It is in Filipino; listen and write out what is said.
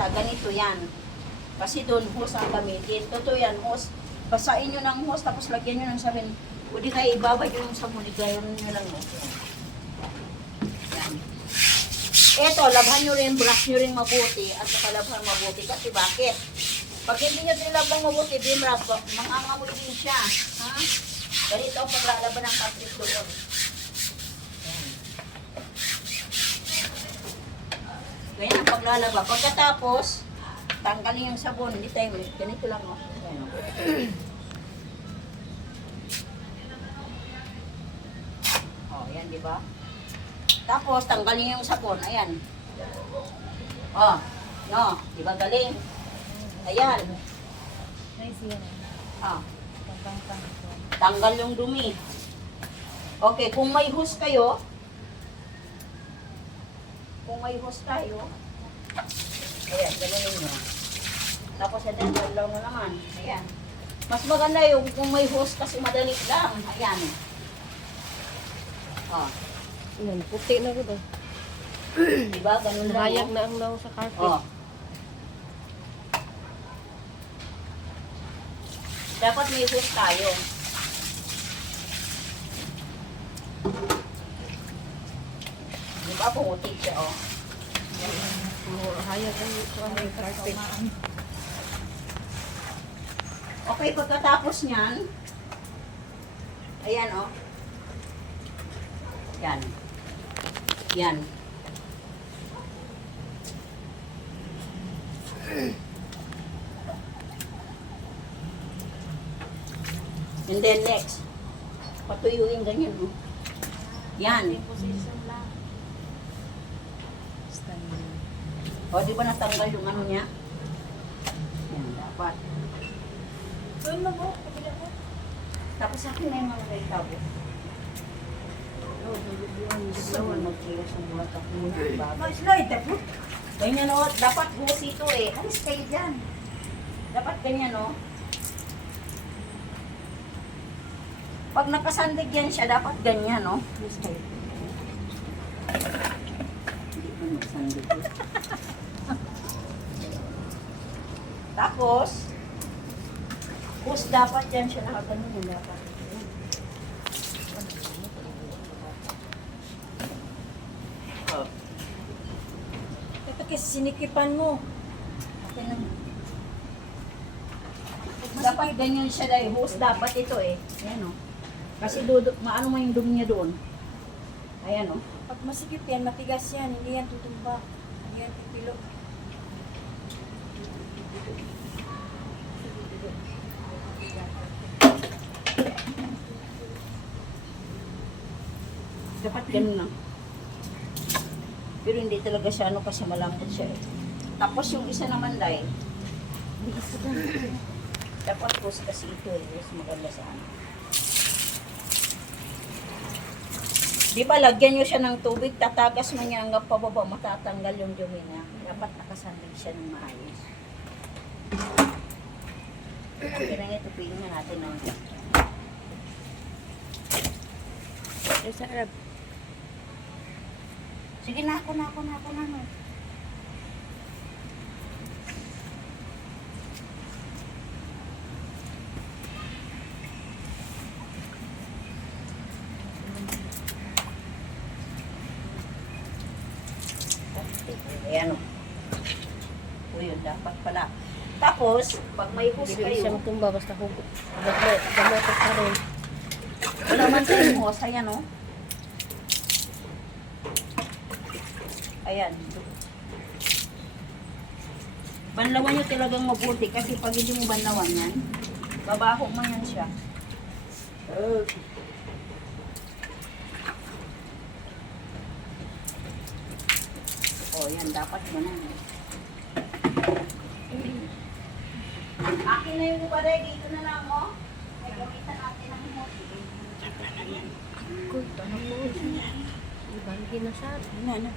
isa, ganito yan. Kasi doon hose ang gamitin. Totoo yan, hose. Basain nyo ng hose, tapos lagyan nyo ng sabon. O di kayo ibabad nyo ng sabon, igayon nyo lang. Yan. Eto, labhan nyo rin, brush nyo rin mabuti, at nakalabhan mabuti. Kasi bakit? Pag hindi nyo nilabang mabuti, bimrap, mangangamoy din siya. Ha? Ganito ang paglalaban ng cartridge doon. Ganyan ang paglalaba. Pagkatapos, tanggalin yung sabon. Hindi tayo ulit. Ganito lang. Oh. Ayan, oh. Oh, yan, di ba? Tapos, tanggalin yung sabon. Ayan. Oh, no. Di ba galing? Ayan. Nice yan. Ah. Tanggal yung dumi. Okay, kung may hose kayo, ayan, gano'n nyo. Tapos, tanggal lang mo naman. Ayan. Mas maganda yung kung may hose kasi madali lang. Ayan. Ah. Yan, puti na ko doon. Diba? Ganun lang. Mayag Oh. na ang naw sa carpet. Oh. Dapat may hose tayo. Diba? Pumutik siya, oh. Hayag ang ito ang carpet. Okay, pagkatapos niyan, ayan, oh. Yan. Yan. And then next, patuyuin ganyan, oh. Yan. O, di ba natanggal yung ano niya? Yan, dapat. Doon na po, kabila po. Tapos akin na yung mga tabo. Sawa, nagkilos ng mga tapo na. Ganyan, o. Dapat hose ito, eh. Alis kayo dyan. Dapat ganyan, o. Pag nakasandig yan siya, dapat ganyan, no? Hindi ko nakasandig yun. Tapos, hose dapat yan siya nakaganyan yung dapat. Oh. Ito kasi sinikipan mo. Okay lang. Dapat ganyan siya dahil hose dapat ito eh. Ayan, oh. Kasi maano mo yung dumi niya doon. Ayan, oh. Pag masikip yan, matigas yan. Hindi yan tutumba. Hindi yan pipilo. Dapat ganun lang. Pero hindi talaga siya ano kasi malambot siya eh. Tapos yung isa naman dahil, dapat hose kasi ito eh. Mas maganda sa ano. Di ba lagyan nyo siya ng tubig, tatagas mo niya hanggang pababa, matatanggal yung dumi niya. Dapat nakasandig siya ng maayos. Okay na ito, pingin natin ng Ay, sa Arab. sige na ako na. No. Ayan o. O yun, dapat pala. Tapos, pag may hose Hindi siyang kayo, tumba, basta hugot. Gamotot ka rin. wala man tayong hose, ayan o. Ayan. Banlawan nyo talagang mabuti kasi pag hindi mo banlawan yan, babaho mo yan siya. Oh, yan, dapat ganun. Akin na yung pare, dito na lang, oh. Ay, gamitan natin ang hose. Kuy, tanong mo. Ibang ginasat. Ano,